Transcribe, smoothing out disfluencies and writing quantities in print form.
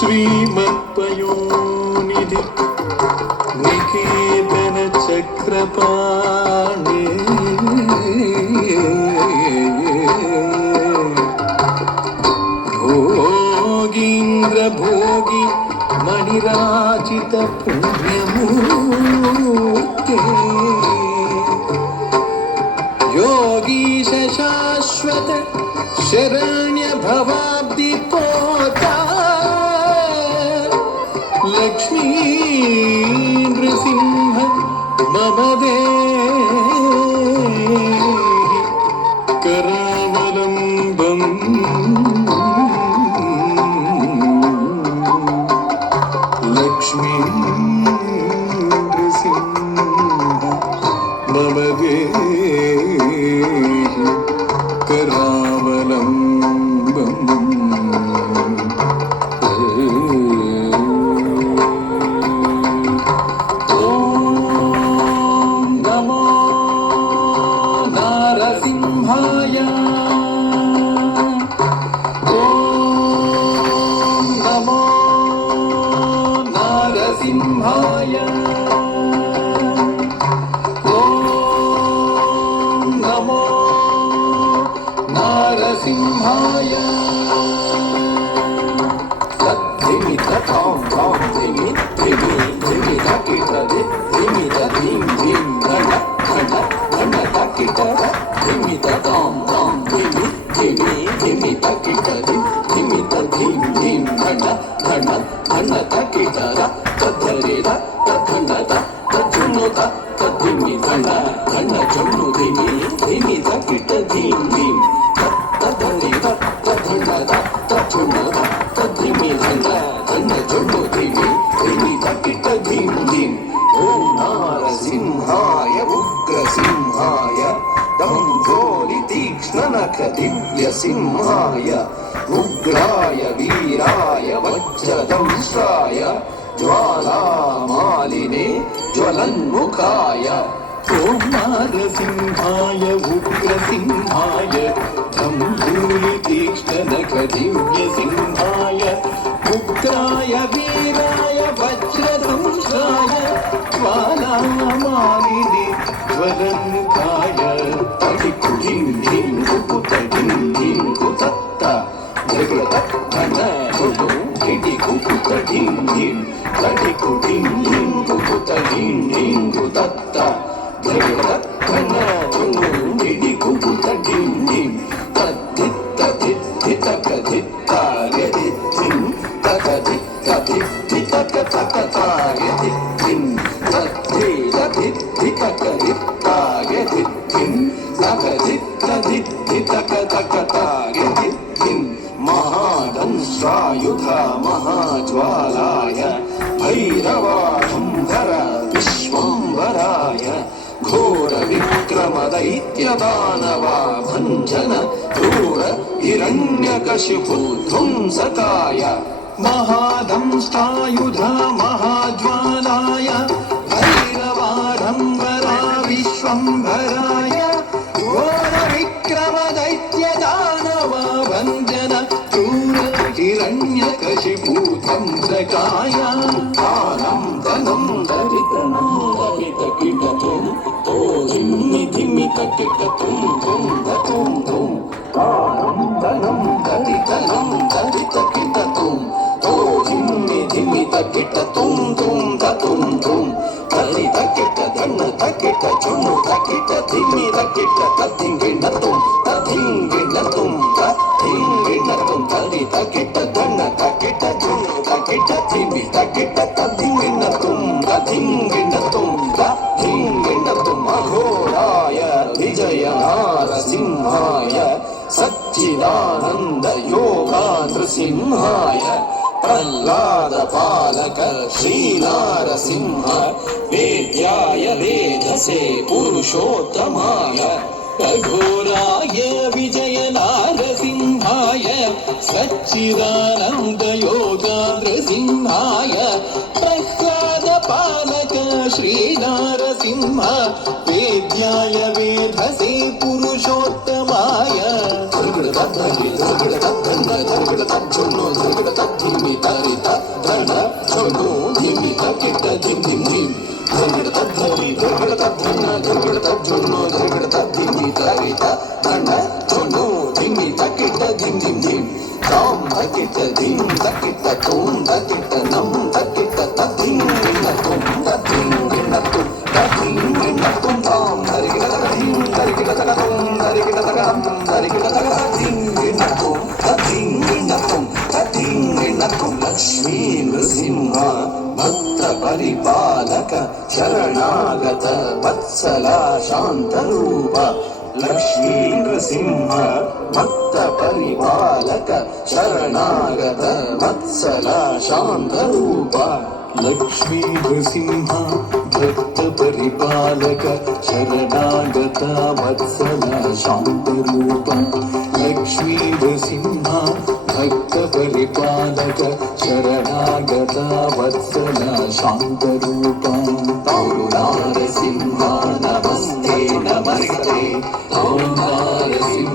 श्रीमत्पयोनिधि निकेतन चक्रपाणि भोगीन्द्र भोगी मणिराजित पुण्यमूर्ते योगीश शाश्वत शरण्य भवाब्दि पोता लक्ष्मी नृसिंह मम देहि करावलम्बम् लक्ष्मी नृसिंह मम देहि करावलम्बम् सिंहाय ओम नमो नारसिंहाय धिमि तथां धां धिमि धिमि धिमि तकिट धिमि तधिं धिं घन घन घन तकिट धिमि तथां धां धिमि धिमि धिमि तकिट धिमि तधिं धिं घन घन घन तकिट तद्धरिद तद्धनद तद्धुनुद तद्धिमि धन धन झुन्नु धिमि धिमि तकिट धीं धीं तद्धरिद तद्धनद तद्धुनुद तद्धिमि धन धन झुन्नु धिमि धिमि तकिट धीं धीं ओम नारसिंहाय उग्रसिंहाय दंभोलि तीक्ष्णनख दिव्य सिंहाय उग्राय वीराय वज्रदंष्ट्राय ज्वालामालिने ज्वलन्मुखाय ओम नारसिंहाय उग्रसिंहाय दंभोलि तीक्ष्णनख दिव्य सिंहाय उग्राय वीराय वज्रदंष्ट्राय ज्वालामालिने ज्वलन्मुखाय तडिकुडिं धिं कुकुतडिं धिं कुतत्त जगदत् धन झुनु गिडि कुकुतडिं धिं तडिकुडिं धिं कुकुतडिं धिं कुतत्त जगदत् धन झुनु गिडि कुकुतडिं धिं तद्धित्त धित्तितक धित्ताय धित्तिं तकधित्त धित्तितक तकताय धित्तिं तद्धेद धित्तितक धित्ताय धित्तिं तकधित्त धित्तितक तकताय धित्तिं महादंष्ट्रायुध महाज्वालाय भैरवाशंभर विश्वंभराय घोर विक्रम दैत्य दानवा भंजन क्रूर हिरण्यकशिपु ध्वंसकाय महादंष्ट्रायुध महाज्वालाय भैरवाढंबरा विश्वंभराय घोर विक्रम दैत्य दानवा भंजन क्रूर हिरण्यकशिपु ध्वंसकाय दानं धनं दरिद्रनं दरितकिटतुं तो धिमि धिमि तकिटतुं तुं धतुं तुं दानं धनं दरिद्रनं दरितकिटतुं तो धिमि धिमि तकिटतुं तुं धतुं तुं दरितकिट धन तकिट झुनु तकिट धिमि तकिट तद्धिंगिणतुं तद्धिंगिणतुं तद्धिंगिणतुं दरितकिट धन तकिट झुनु तकिट धिमि तकिट तद्धिंगिणतुं तद्धिंगिणतुं तद्धिंगिणतुं अघोराय विजय नारसिंहाय सच्चिदानंद योगा नृसिंहाय प्रह्लाद पालक श्री नारसिंह वेद्याय वेदसे पुरुषोत्तमाय अघोराय विजय नारसिंहाय सच्चिदानंद योगा नृसिंहाय प्रह्लाद पालक श्री नारसिंह वेद्याय वेदसे पुरुषोत्तमाय धर्गड़ तद्धि धर्गड़ तद्धन्न धर्गड़ तज्जुन्नु धर्गड़ तद्धिमि तरित ಧನ ಧನು ಧಿಮಿ ತಕ್ಕಿಟ್ಟ ಧಿಮ್ ಧಿಮ್ ಧಿಮ್ ಧರಿಗಿಡ ಧರಿ ಧರಿಗಿಡ ಧನ ಧರಿಗಿಡ ಧನು ಧರಿಗಿಡ ಧಿಮಿ ತರಿತ ಧನ ಧನು ಧಿಮಿ ತಕ್ಕಿಟ್ಟ ಧಿಮ್ ಧಿಮ್ ಧಿಮ್ ತಾಮ್ ತಕ್ಕಿಟ್ಟ ಧಿಮ್ ತಕ್ಕಿಟ್ಟ ತೋಂ ತಕ್ಕಿಟ್ಟ ನಮ್ ತಕ್ಕಿಟ್ಟ ತದ್ಧಿಂ ಗಿಣ್ಣ ತುಂ ತದ್ಧಿಂ ಗಿಣ್ಣ ತುಂ ತದ್ಧಿಂ ಗಿಣ್ಣ ತುಂ ತಾಮ್ ಧರಿಗಿಡ ಧಿಂ ಧರಿಗಿಡ ತಗಂ ಧರಿಗಿಡ ತಗಂ ಧರಿಗಿಡ ತಗಂ ಗಿಣ್ಣ ತುಂ ತದ್ಧಿಂ ಗಿಣ್ಣ ತುಂ ತದ್ಧಿಂ ಗಿಣ್ಣ ತುಂ ಲಕ್ಷ್ಮೀ ನೃಸಿಂಹ ಭಕ್ತ ಪರಿಪಾಲಕ ಶರಣಾಗತ ವತ್ಸಲ ಶಾಂತರೂಪ ಲಕ್ಷ್ಮೀ ನೃಸಿಂಹ ಭಕ್ತ ಪರಿಪಾಲಕ ಶರಣಾಗತ ವತ್ಸಲ ಶಾಂತರೂಪ ಲಕ್ಷ್ಮೀ ನೃಸಿಂಹ ಭಕ್ತ ಪರಿಪಾಲಕ ಶರಣಾಗತ ವತ್ಸಲ ಶಾಂತರೂಪ ಲಕ್ಷ್ಮೀ ನೃಸಿಂಹ ಭಕ್ತ ಪರಿಪಾಲಕ ಶರಣಾಗತ ವತ್ಸಲ ಶಾಂತರೂಪ ಓಂ ನಾರಸಿಂಹ ನಮಸ್ತೆ ನಮಸ್ತೆ ಓಂ ನಾರಸಿಂಹ